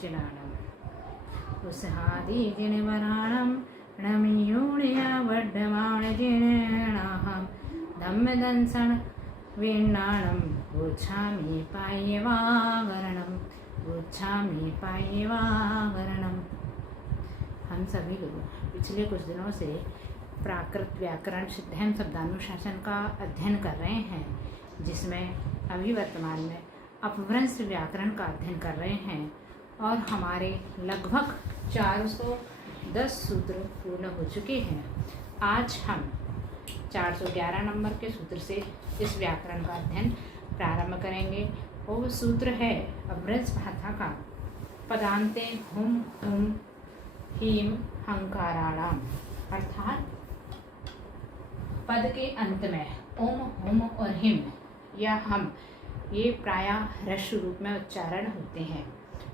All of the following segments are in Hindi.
चिलाणम उसहादी जिनवराणम नमीयूणया वड्डमाण जिनेणाहम धम्मदंसन वीणाणम गच्छामि पायवावरणम गच्छामि पायवावरणम। हम सभी लोग पिछले कुछ दिनों से प्राकृत व्याकरण सिद्धहम शब्दानुशासन का अध्ययन कर रहे हैं, जिसमें अभी वर्तमान में अपभ्रंश व्याकरण का अध्ययन कर रहे हैं और हमारे लगभग 410 सूत्र पूर्ण हो चुके हैं। आज हम 411 नंबर के सूत्र से इस व्याकरण का अध्ययन प्रारंभ करेंगे। वो सूत्र है अपभ्रंश भाषा का पदांते हुम हुम हीम हंकाराणाम, अर्थात पद के अंत में ओम हुम और हिम या हम ये प्रायः ह्रस्व रूप में उच्चारण होते हैं।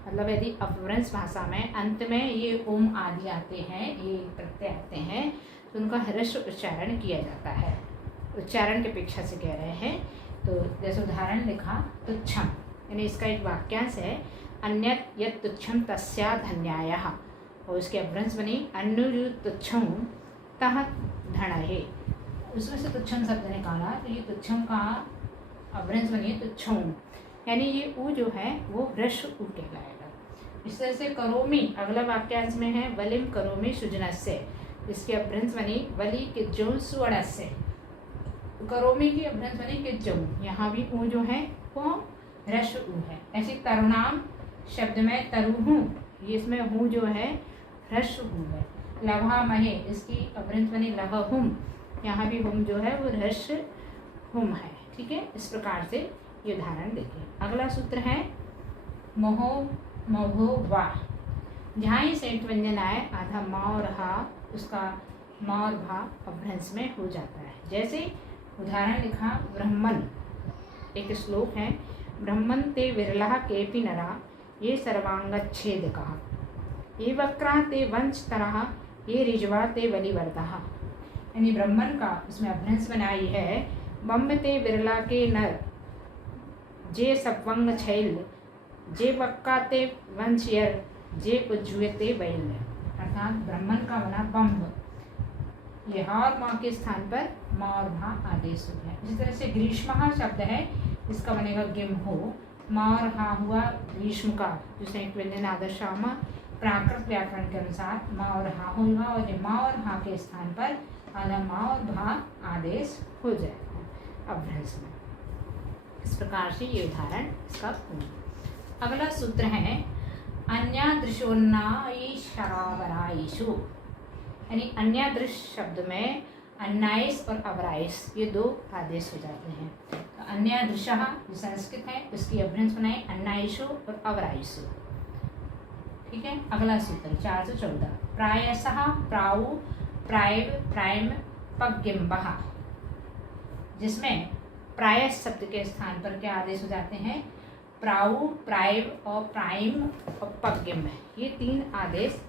मतलब यदि अपभ्रंश भाषा में अंत में ये ओम आदि आते हैं, ये प्रत्यय आते हैं, तो उनका ह्रस्व उच्चारण किया जाता है। उच्चारण की अपेक्षा से कह रहे हैं। तो जैसे उदाहरण लिखा तुच्छम, यानी इसका एक वाक्यांश है अन्यत यत् तुच्छम तस्या धन्यायः, और उसके अपभ्रंश बनी अन्य तुच्छम तह धणहे। उसमें से तुच्छम शब्द निकाला तो ये तुच्छम का अपभ्रंश बनी तुच्छम, यानी ये ऊ जो है वो ह्रस्व ऊ कहलाएगा। इस तरह से करोमी अगला वाक्यांश में है वलिम करोमी सुजनस्य, इसकी अपभ्रंश बनी वली किज्जो सुवर्णस्य। करोमी की अपभ्रंश बनी किज्जो, यहाँ भी ऊ जो है वो ह्रस्व ऊ है। ऐसे तरुणाम शब्द में तरुहू, ये इसमें हूँ जो है ह्रस्व हूँ है। लभा महे, इसकी अपभ्रंश बनी लहुम, यहाँ भी हुम जो है वो ह्रस्व हुम है। ठीक है, इस प्रकार से ये उदाहरण देखिए। अगला सूत्र है मोहो मोहो वाह, जहाँ ही सेठ व्यंजन आए आधा मा और हा, उसका मा और भा अपभ्रंश में हो जाता है। जैसे उदाहरण लिखा ब्रह्मन, एक श्लोक है ब्रह्मन ते विरला केपि नरा ये सर्वांगच्छेदकः ये वक्रा ते वंश तरह ये रिजवा ते बलिवर्दः। यानी ब्रह्मन का उसमें अपभ्रंश बनाई है बम्ब ते विरला के नर जे सपवंग छैल जे वक्का ते वंशयर जे उज्जुए ते बैल, अर्थात ब्रह्मन का बना बम्ब, ये हा और माँ के स्थान पर माँ और भा आदेश हो गया। इसी तरह से ग्रीष्म शब्द है, इसका बनेगा गिम हो, माँ और हा हुआ ग्रीष्म का, जिसे एक व्यंजन आदर्शाम प्राकृत व्याकरण के अनुसार माँ और हा होगा, और ये माँ और हा के स्थान पर आधा माँ और भा आदेश हो जाएगा अपभ्रंश में। इस प्रकार से ये उदाहरण इसका पूर्ण। अगला सूत्र है अन्यादृशोन्नायिशरावरायिषु, यानी अन्यादृश शब्द में अन्नाइस और अवराइस ये दो आदेश हो जाते हैं। तो अन्यादृशः जो संस्कृत है उसकी अपभ्रंश बनाए अन्नाइषु और अवराइषु। ठीक है, अगला सूत्र 414 प्रायशः प्राउ प्रायव प्राइम पग्गिम्बः, जिसमें प्रायश शब्द के स्थान पर क्या आदेश हो जाते हैं प्राउ प्राइव और प्राइम और पग्गिम्ब, ये तीन आदेश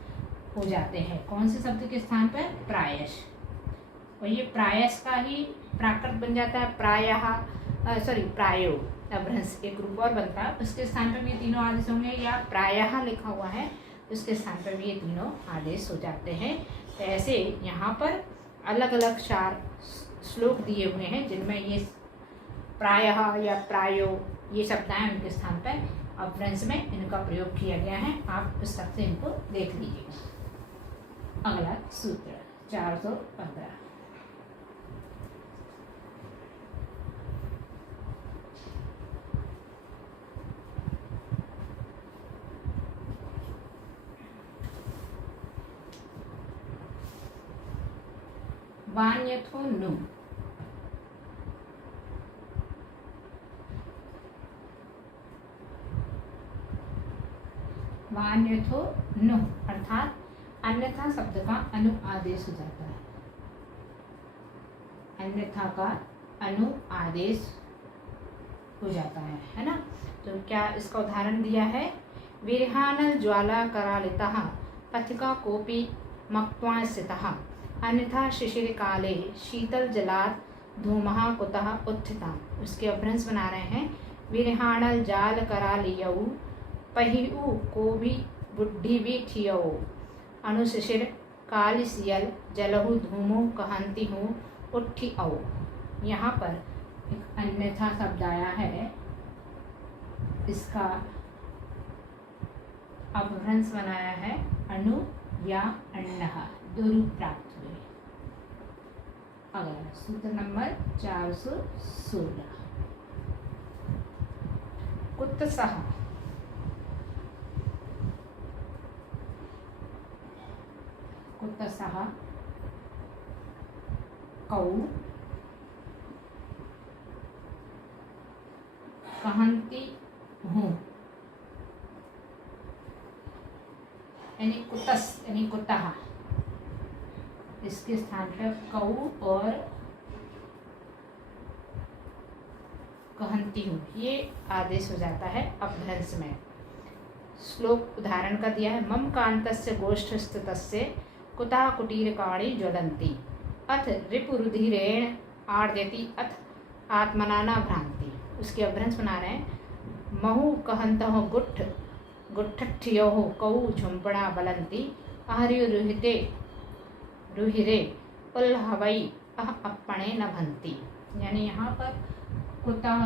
हो जाते हैं। कौन से शब्द के स्थान पर प्रायश, और ये प्रायश का ही प्राकृत बन जाता है प्रायः प्रायो अपभ्रंश एक रूप और बनता है, उसके स्थान पर भी ये तीनों आदेश होंगे, या प्रायः लिखा हुआ है उसके स्थान पर भी ये तीनों आदेश हो जाते हैं। तो ऐसे यहाँ पर अलग अलग 4 श्लोक दिए हुए हैं जिनमें ये प्रायः या प्रायो ये शब्द हैं, उनके स्थान पर अपभ्रंश में इनका प्रयोग किया गया है। आप उस शब्द से इनको देख लीजिएगा। अगला सूत्र 415 वान्यथो नु, वान्यथो नु अर्थात अन्यथा शब्द का अनु आदेश हो जाता है। अन्यथा का अनु आदेश हो जाता है ना। तो क्या इसका उदाहरण दिया है विरहानल ज्वाला करालितः पथिका कोपी मक्त्वा स्थितः अन्यथा शिशिर काले शीतल जलात धूमः कुतः उत्थिता। उसके अपभ्रंश बना रहे हैं विरहानल जाल करालियऊ पहिऊ को भी बुद्धि भी ठियो, अनुशिशिर काल सियल जलहु धूमो कहंती हूँ उठी आओ। यहाँ पर एक अन्यथा शब्द आया है, इसका अपभ्रंश बनाया है अनु या अन्नः, दो रूप प्राप्त हुए। अगला सूत्र नंबर 416, कुत्सः कुत्सः कौ कहंती हूँ, यानी कुतस यानी कुत्ता, इसके स्थान पर कौ और कहंती हूँ ये आदेश हो जाता है अपभ्रंश में। श्लोक उदाहरण का दिया है, मम कांतस्य गोष्ठस्थितस्य कुतः कुटीरकाणि ज्वलंती, अथ रिपुरुधिरेण आर्द्यति अथ आत्मना न भ्रांति। उसके अपभ्रंश बना रहे हैं, महु कहंतः गुट्ठ गुट्ठठ्ठयोः कौ झुंपड़ा बलंती, अहर्युरुहिते रुहिरे उल्हवै अह अपणे न भंती। यानी यहाँ पर कुतः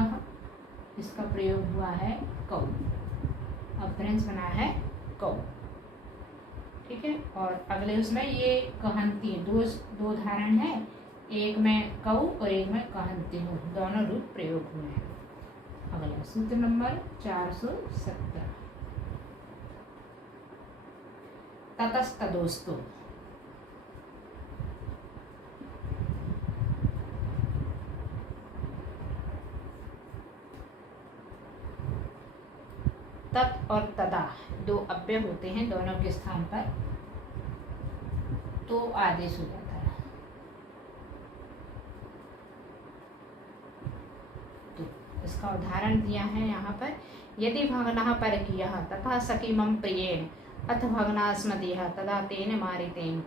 इसका प्रयोग हुआ है कौ, अपभ्रंश बना है कौ, ठीक है। और अगले उसमें ये कहंती, दो उदाहरण है, एक में कौ और एक में कहंती हूँ, दोनों रूप प्रयोग हुए हैं। अगला सूत्र नंबर 417, ततस्तदोस्तु। तत् और तदा दो अव्यय होते हैं, दोनों के स्थान पर तो आदेश हो जाता है। तो इसका उदाहरण दिया है यहाँ पर, यदि भग्नः परकीयः तथा सखीमं प्रियेण अथ भग्नास्मदीयः तदा तेन मारितेन।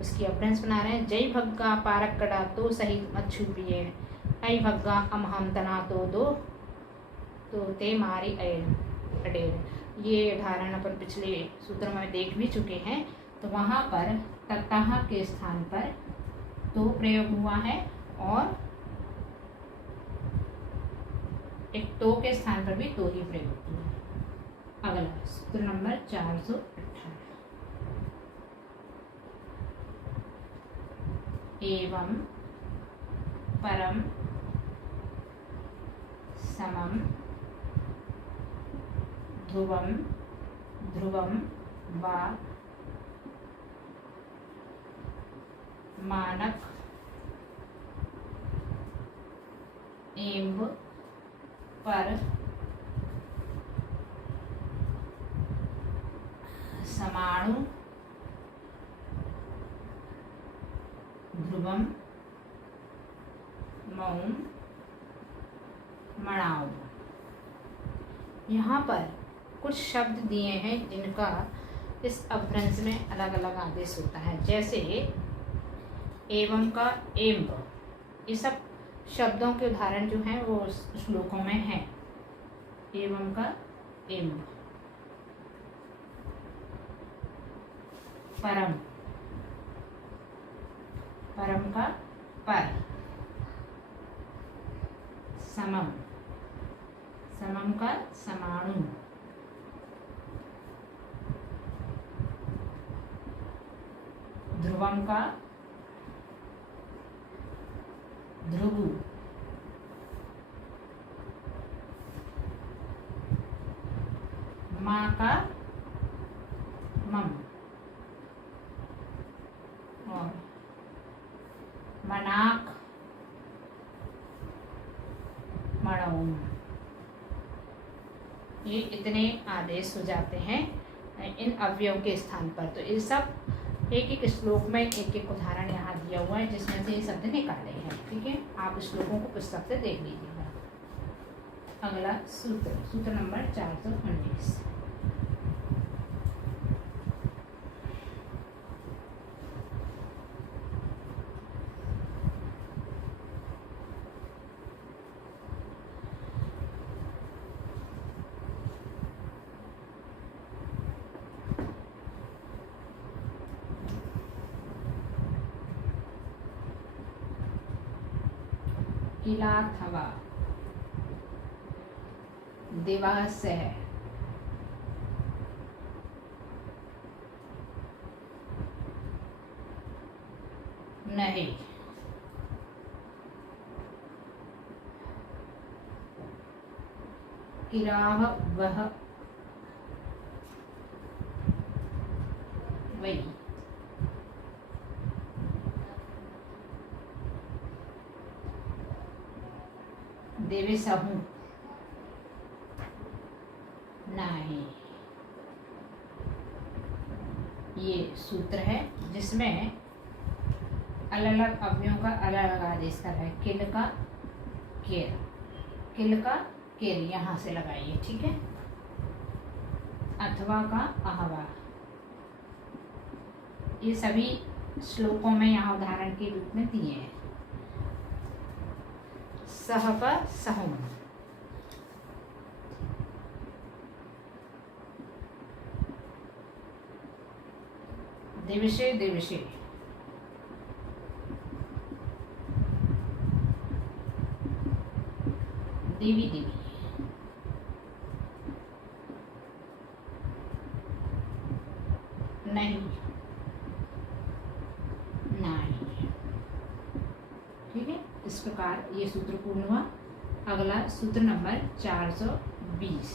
उसकी अपभ्रंश बना रहे हैं, जय भग्गा पारक्कड़ा तो सही मच्छुप्रियेण, ऐ भग्गा अमहम तना तो दो तो ते मारी अडेर। ये उदाहरण अपन पिछले सूत्र में देख भी चुके हैं। तो वहाँ पर ततः के स्थान पर तो प्रयोग हुआ है और एक तो के स्थान पर भी तो ही प्रयोग हुआ है। अगला सूत्र नंबर 418, एवं परम समम ध्रुवम ध्रुवम वा मानक एम्ब पर समाणु ध्रुवम मौम मणाओ। यहाँ पर कुछ शब्द दिए हैं जिनका इस अपभ्रंश में अलग अलग आदेश होता है। जैसे एवं का एम्ब, ये सब शब्दों के उदाहरण जो हैं वो श्लोकों में हैं। एवं का एम्ब, परम, परम का पर, समम, समम का समाणु, ध्रुवम का ध्रुवु, माँ का मम और मनाक मणौम। ये इतने आदेश हो जाते हैं इन अवयवों के स्थान पर। तो ये सब एक एक श्लोक में एक एक उदाहरण यहाँ दिया हुआ है जिसमें से ये शब्द निकाले हैं। ठीक है, आप श्लोकों को पुस्तक से देख लीजिएगा। अगला सूत्र, सूत्र नंबर 419, किलाथवा दिवस है। नहीं। किराह वह वही। दिवसहु नहीं। ये सूत्र है जिसमें अलग अलग अवयवों का अलग अलग आदेश कर है। किल का केर, किल का केर यहाँ से लगाइए, ठीक है। अथवा का अहवा, ये सभी श्लोकों में यहाँ उदाहरण के रूप में दिए हैं। सह का सहुम, दिवसे दिवसे, दिवी दिवी, नहीं नहीं, ठीक है। इस प्रकार ये सूत्र पूर्ण हुआ। अगला सूत्र नंबर 420।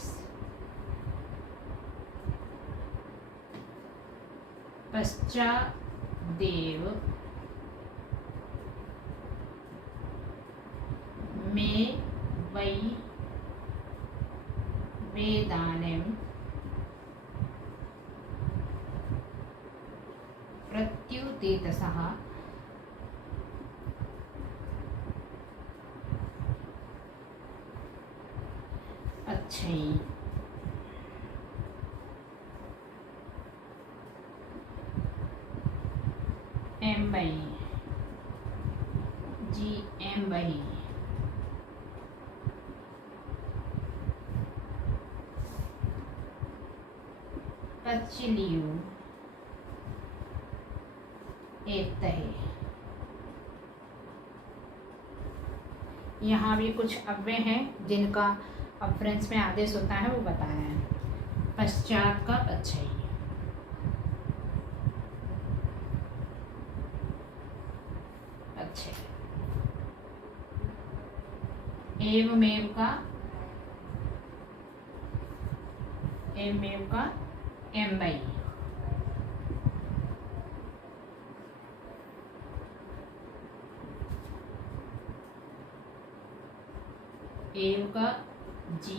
पश्चादेव में वै वेदानं प्रत्युतेतसः अच्छी एम बई जी एम बई पचलियू एक तहे। यहाँ भी कुछ अव्यय हैं जिनका अपभ्रंश में आदेश होता है, वो बता रहे हैं। पश्चात का अच्छई, अच्छे। एवमेव का एम्बई, एव का जी,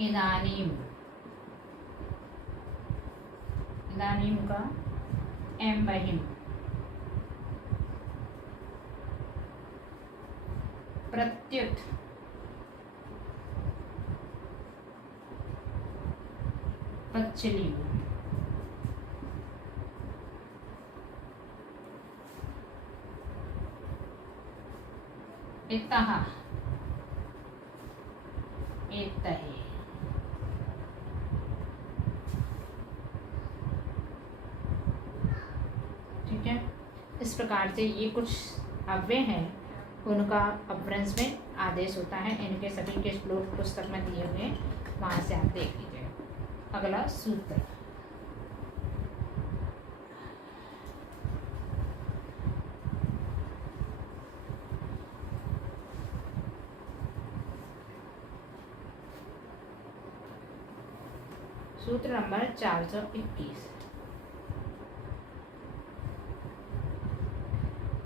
इदानीम, इदानीम का एम्बहिम, प्रत्युत, पच्चलियू, इतः एतहे, ठीक है। इस प्रकार से ये कुछ अव्यय हैं, उनका अपभ्रंश में आदेश होता है। इनके सभी के श्लोक पुस्तक में दिए हुए हैं, वहां से आप देख लीजिए। अगला सूत्र सूत्र नंबर 421।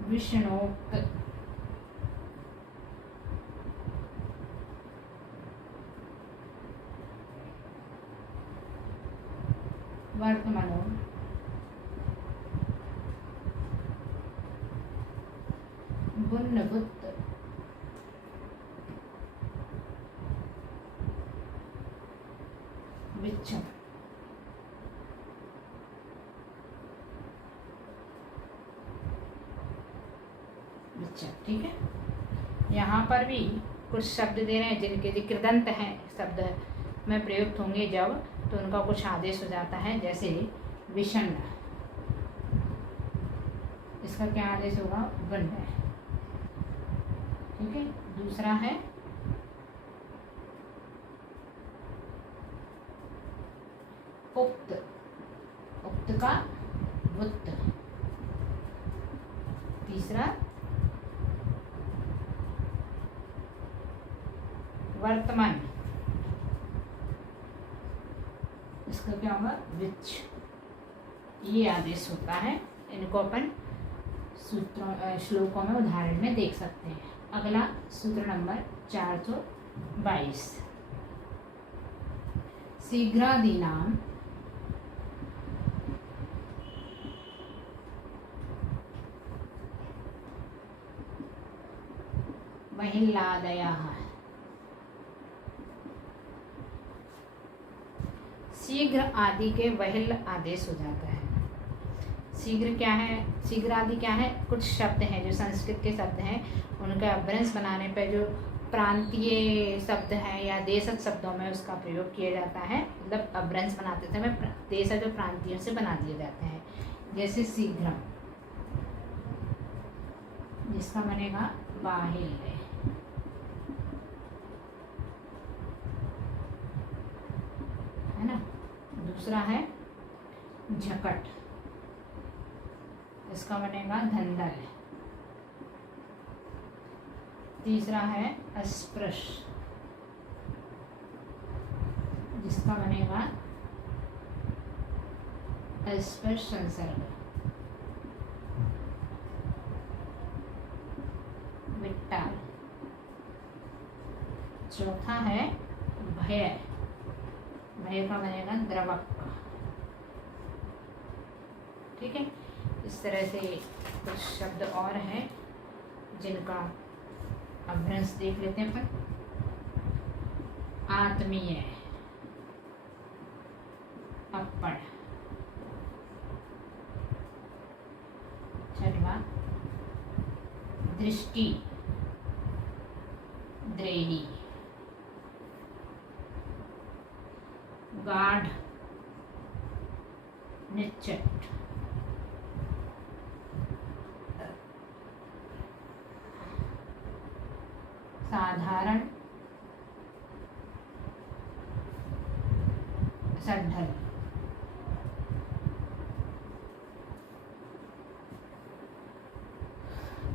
विष्णोक्त वर्तमानो बुन्नभुत विच्छम, ठीक है। यहाँ पर भी कुछ शब्द दे रहे हैं जिनके कृदंत हैं, शब्द में प्रयुक्त होंगे जब, तो उनका कुछ आदेश हो जाता है। जैसे विषण, इसका क्या आदेश होगा? वर्ण। ठीक है। दूसरा है उक्त। उक्त का वुत्त। तीसरा वर्तमान, इसका क्या होगा? विच। ये आदेश होता है। इनको अपन सूत्रों श्लोकों में उदाहरण में देख सकते हैं। अगला सूत्र नंबर 422। शीघ्रादीनां महिलादयः। शीघ्र आदि के वहिल आदेश हो जाता है। शीघ्र क्या है? शीघ्र आदि क्या है? कुछ शब्द हैं जो संस्कृत के शब्द हैं, उनका अपभ्रंश बनाने पर जो प्रांतीय शब्द हैं या देशज शब्दों में उसका प्रयोग किया जाता है। मतलब अपभ्रंश बनाते समय देशज और प्रांतीयों से बना दिए जाते हैं। जैसे शीघ्र, जिसका बनेगा बाहिल्य। है ना। दूसरा है झकट, इसका बनेगा धंधल। तीसरा है अस्पृश, जिसका बनेगा अस्पृश संसर्ग। विट्टाल। चौथा है भय, भय का बनेगा द्रवक। ठीक है। इस तरह से कुछ शब्द और हैं जिनका अभ्रंश देख लेते हैं अपन। आत्मीय, अप्पड़। छठवा दृष्टि, द्रेही। गाढ़, निश्चित। साधारण, सड्ढल।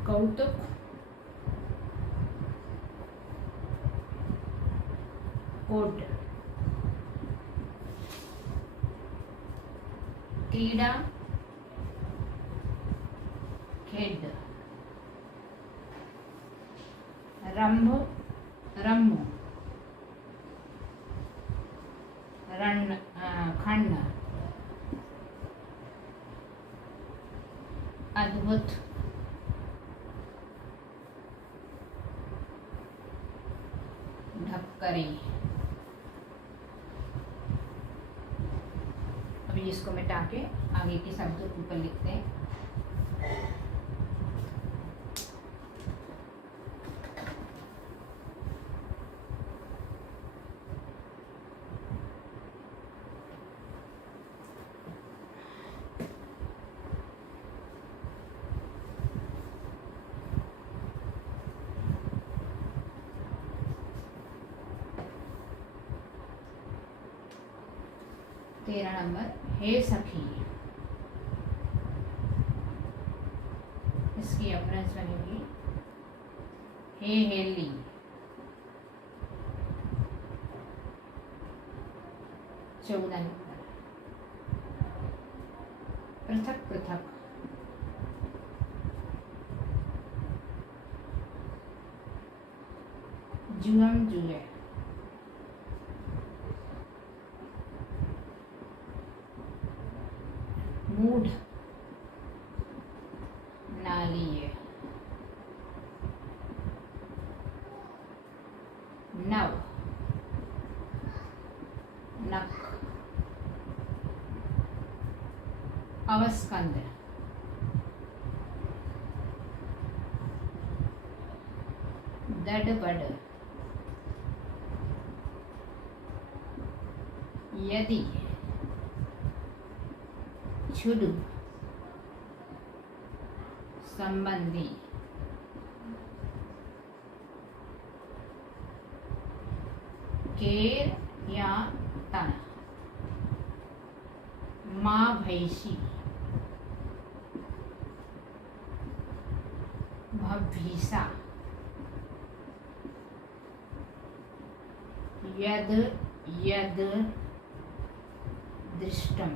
कौतुक, कोट। क्रीड़ा, खेड। रंभ, रम्मु। रण, खंड। अद्भुत, ढक्करी। अभी इसको मिटा के आगे के शब्दों के ऊपर लिखते हैं। तेरह नंबर, हे सखी। इसकी अपभ्रंश बनेगी हे हेली। चौदह नंबर, पृथक पृथक। जुअम जुए। मूढ़, नालीय। नव, नख। अवस्कंद, दडबड। यदि, छुडु। संबंधी केर या तन माँ भैसी भभीसा यद यद दृष्टम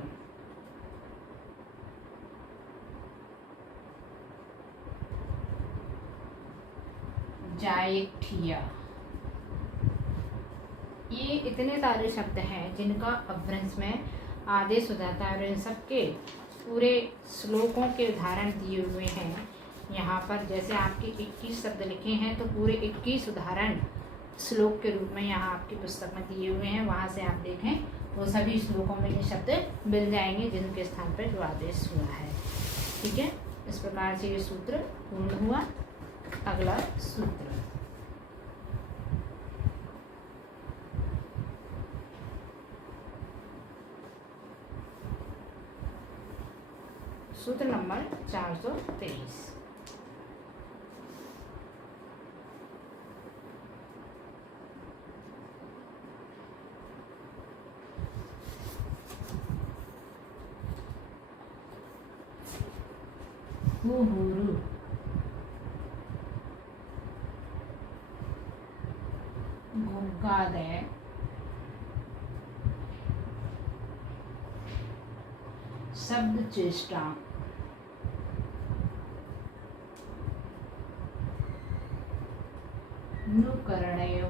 जायठिया। ये इतने सारे शब्द हैं जिनका अपभ्रंश में आदेश हो जाता है और इन सबके पूरे श्लोकों के उदाहरण दिए हुए हैं यहाँ पर। जैसे आपके 21 शब्द लिखे हैं तो पूरे 21 उदाहरण श्लोक के रूप में यहाँ आपकी पुस्तक में दिए हुए हैं। वहाँ से आप देखें वो सभी श्लोकों में ये शब्द मिल जाएंगे जिनके स्थान पर जो आदेश हुआ है। ठीक है, इस प्रकार से ये सूत्र पूर्ण हुआ। अगला सूत्र सूत्र नंबर 423। हुहुरु गुग्गादय शब्द चेष्टा नुकरणयो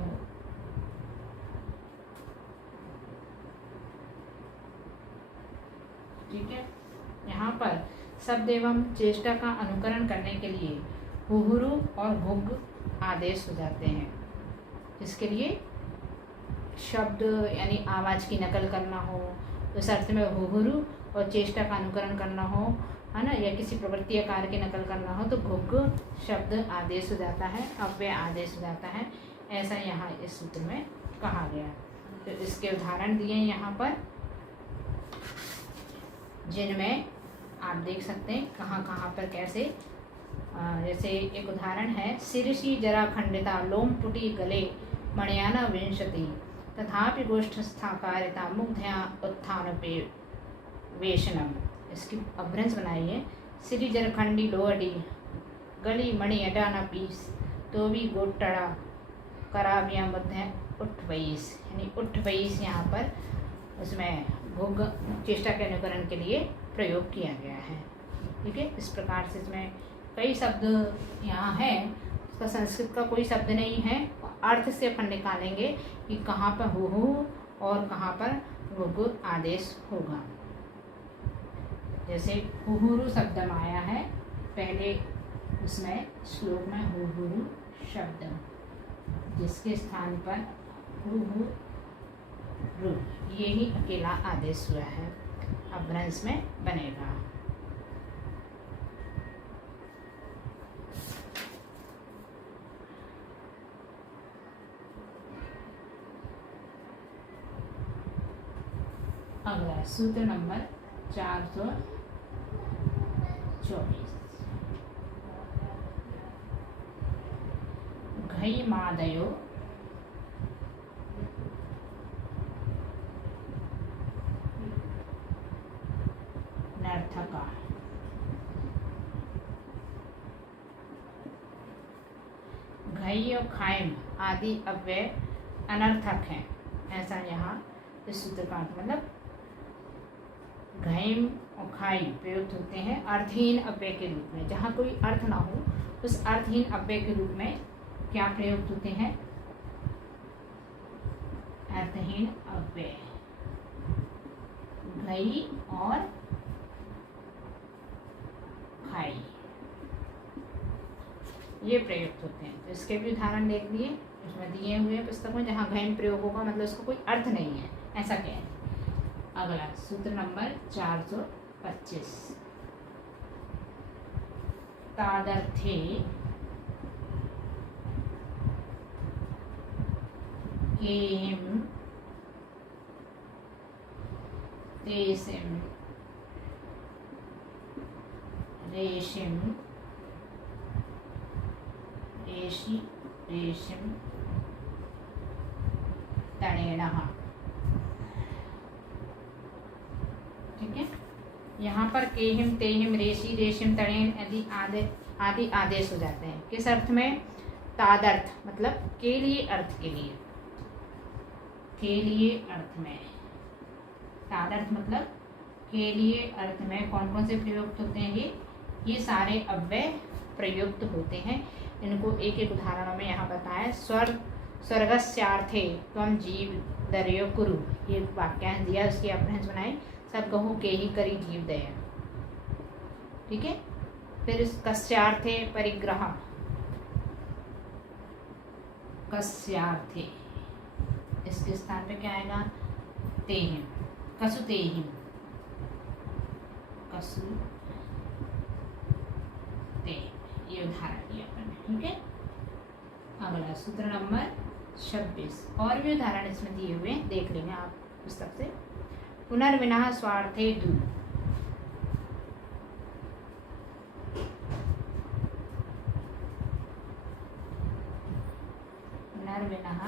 ठीक है। यहाँ पर शब्द एवं चेष्टा का अनुकरण करने के लिए हुहुरु और घुग आदेश हो जाते हैं। इसके लिए शब्द यानी आवाज़ की नकल करना हो, उस अर्थ में हुहुरु, और चेष्टा का अनुकरण करना हो, है ना, या किसी प्रवृत्ति या कार्य की नकल करना हो तो घुग शब्द आदेश हो जाता है, अव्यय आदेश हो जाता है। ऐसा यहाँ इस सूत्र में कहा गया। तो इसके उदाहरण दिए यहाँ पर, जिनमें आप देख सकते हैं कहाँ कहाँ पर कैसे। जैसे एक उदाहरण है, शिरसी जरा खंडिता लोम पुटी गले मणियाना विंशति तथापि गोष्ठस्था कारिता मुग्धया उत्थान पे वेशनम। इसकी अभ्रंश बनाइए, सिरी जरखंडी लोहडी गली मणि अटाना पीस तो भी गोटड़ा कराबिया मध्य उठवईस, यानी उठवईस यहाँ पर उसमें भोग चेष्टा के अनुकरण के लिए प्रयोग किया गया है। ठीक है, इस प्रकार से इसमें कई शब्द यहाँ है, उसका संस्कृत का कोई शब्द नहीं है, अर्थ से अपन निकालेंगे कि कहाँ पर हुहु और कहाँ पर गुगु आदेश होगा। जैसे हुहुरु शब्द आया है पहले उसमें श्लोक में हुहुरु शब्द, जिसके स्थान पर हुहुरु ये ही अकेला आदेश हुआ है, अपभ्रंश में बनेगा। अगला सूत्र नंबर 424। घई मादयो नर्थका। घई और खाइम आदि अव्यय अनर्थक हैं, ऐसा यहाँ इस सूत्र का मतलब घैम और खाई प्रयुक्त होते हैं अर्थहीन अव्यय के रूप में। जहाँ कोई अर्थ ना हो उस अर्थहीन अव्यय के रूप में क्या प्रयुक्त होते हैं? अर्थहीन अव्यय घई और खाई ये प्रयुक्त होते हैं। तो इसके भी उदाहरण देख लिए उसमें दिए हुए पुस्तक में, जहाँ घैम प्रयोग होगा मतलब उसको कोई अर्थ नहीं है, ऐसा क्या है। अगला सूत्र नंबर 425। तादर्थे केम तेसिम रेशिम रेशि रेशिम तणेनः। ठीक है, यहाँ पर केहिम तेहिम रेशि रेशिम तणेन आदि आदेश हो जाते हैं। किस अर्थ में? तादर्थ मतलब के लिए, अर्थ के लिए, के लिए अर्थ में। तादर्थ मतलब के लिए अर्थ में कौन कौन से प्रयुक्त होते हैं? ये सारे अव्यय प्रयुक्त होते हैं। इनको एक एक उदाहरणों में यहाँ बताया। स्वर्गस्यार्थे त्वं जीव दर्यो कुरु, ये वाक्यांश दिया, उसकी अपभ्रंश बनाए। सब कहूँ के ही करी जीव दया। ठीक है, फिर कस्यार्थे परिग्रह, कस्यार्थे इसके स्थान पे क्या आएगा? तेहिम, कसु तेहिम, कसु तेहिम, ये उदाहरण दिया अपन। ठीक है, अगला सूत्र नंबर 26, और भी उदाहरण इसमें दिए हुए हैं, देख लेंगे आप पुस्तक से। पुनर्विनः स्वार्थे दु, पुनर्विनः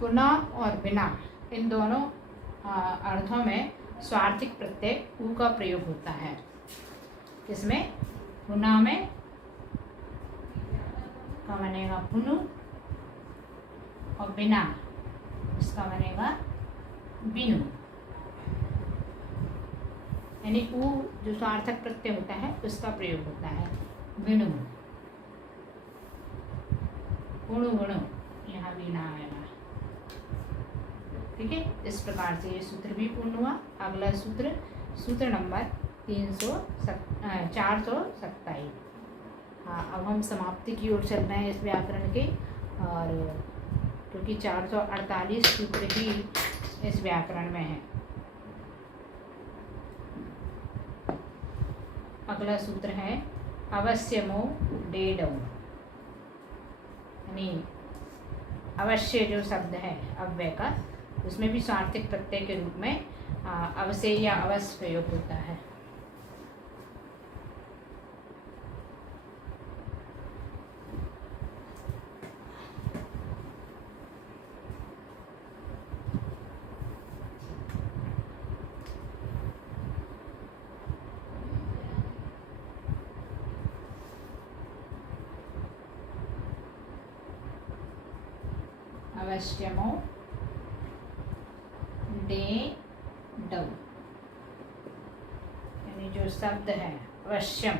पुनः और बिना, इन दोनों अर्थों में स्वार्थिक प्रत्यय उ का प्रयोग होता है। किसमें? पुनः में का बनेगा पुनु, और बिना इसका बनेगा बिनु। यानी उ जो स्वार्थक प्रत्यय होता है उसका प्रयोग होता है। बिनु, पुणु गुणु, यहाँ बिना आएगा। ठीक है, इस प्रकार से ये सूत्र भी पूर्ण हुआ। अगला सूत्र, सूत्र नंबर 427। हाँ, अब हम समाप्ति की ओर चल रहे हैं इस व्याकरण के, और क्योंकि 448 सूत्र ही इस व्याकरण में है। अगला सूत्र है अवश्यमो डेडौ, यानी अवश्य जो शब्द है अव्यय का, उसमें भी सार्थिक प्रत्यय के रूप में अवश्य या अवश्य प्रयोग होता है। अवश्यमो डेडौ, यानी जो शब्द है अवश्यम,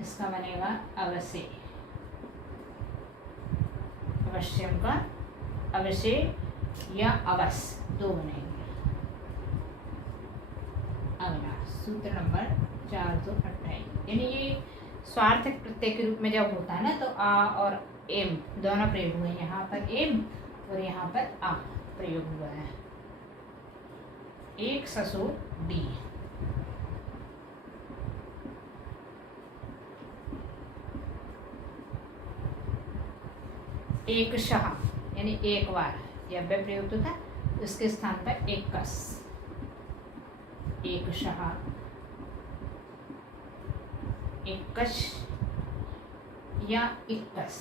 इसका बनेगा अवश्य। अवश्यम का अवश्य या अवश्य दो बनेंगे। अगला सूत्र नंबर 428, यानी ये स्वार्थक प्रत्यय के रूप में जब होता है ना, तो आ और एम दोनों प्रयोग हुए हैं। यहाँ पर एम और यहाँ पर आ प्रयोग हुआ है। एक ससुर डी, एक शाह, यानी एक बार यह अव्यय प्रयुक्त होता है, उसके स्थान पर एक कस, एक शाह, एक कश या इक्कस,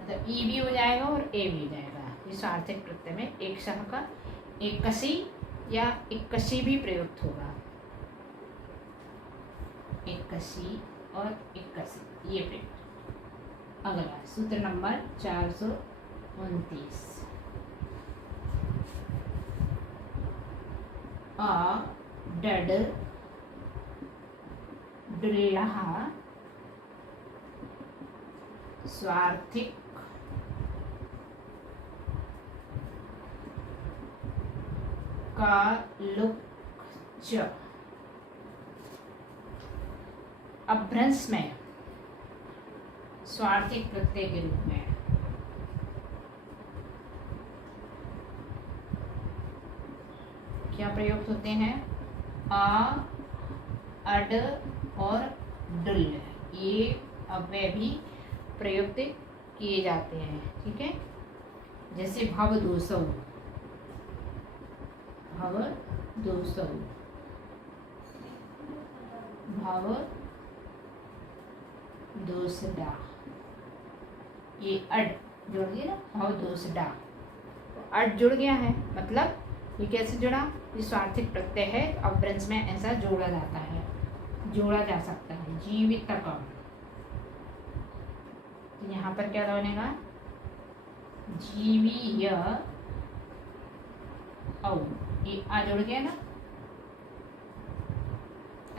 मतलब ई भी हो जाएगा और ए भी हो जाएगा। इस सार्थक प्रत्यय में एक शाह का एक कसी या इक्कसी भी प्रयुक्त होगा। इक्कसी और इक्कसी ये प्रयुक्त। अगला सूत्र नंबर 429, अ डड डुल्लहा स्वार्थिक का लुक च, अभ्रंश में स्वार्थिक प्रत्यय के रूप में क्या प्रयुक्त होते हैं? आ, अड और डुल, ये अव्यय भी प्रयुक्त किए जाते हैं। ठीक है, जैसे भवदोषौ, भवदोषौ, भवदोषडा, ये अड जुड़ गया ना, भवदोषडा, तो अड जुड़ गया है, मतलब ये कैसे जुड़ा, ये स्वार्थिक प्रत्यय है, अपभ्रंश में ऐसा जोड़ा जाता है, जोड़ा जा सकता है। जीवितकम, तो यहाँ पर क्या बनेगा, जीवीय औ, ये आ जुड़ गया ना,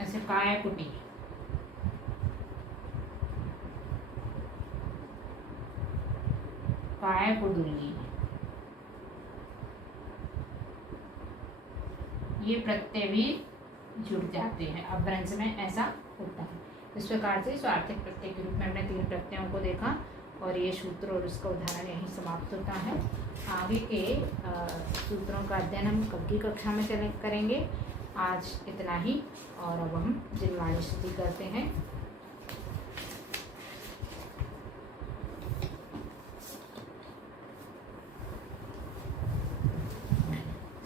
ऐसे कायकुटी, कायकुडुली, ये प्रत्यय भी जुड़ जाते हैं, अपभ्रंश में ऐसा होता है। इस प्रकार से स्वार्थक प्रत्यय के रूप में हमने 3 प्रत्ययों को देखा और ये सूत्र और उसका उदाहरण यहीं समाप्त होता है। आगे के सूत्रों का अध्ययन हम कल की कक्षा में करेंगे। आज इतना ही, और अब हम जिनवाणी स्तुति करते हैं।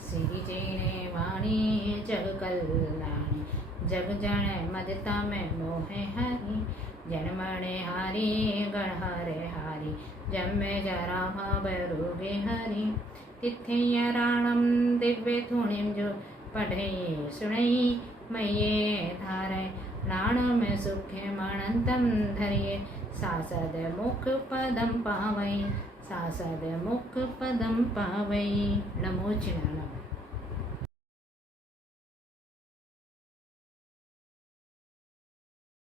श्री जैने वाणी जग कल्याणी, जग जन मदता में मोहे हरि, जन मणे हारी गण हरे हारी, जम में जरा बरोगे हरि, तिथ्य राणम दिव्य थुणिम जो पढ़े सुनई, मये धारे नाण में सुखे मनंतम धरिये, सासद मुख पदम पावई, सासद मुख पदम पावई। नमो चिराणम।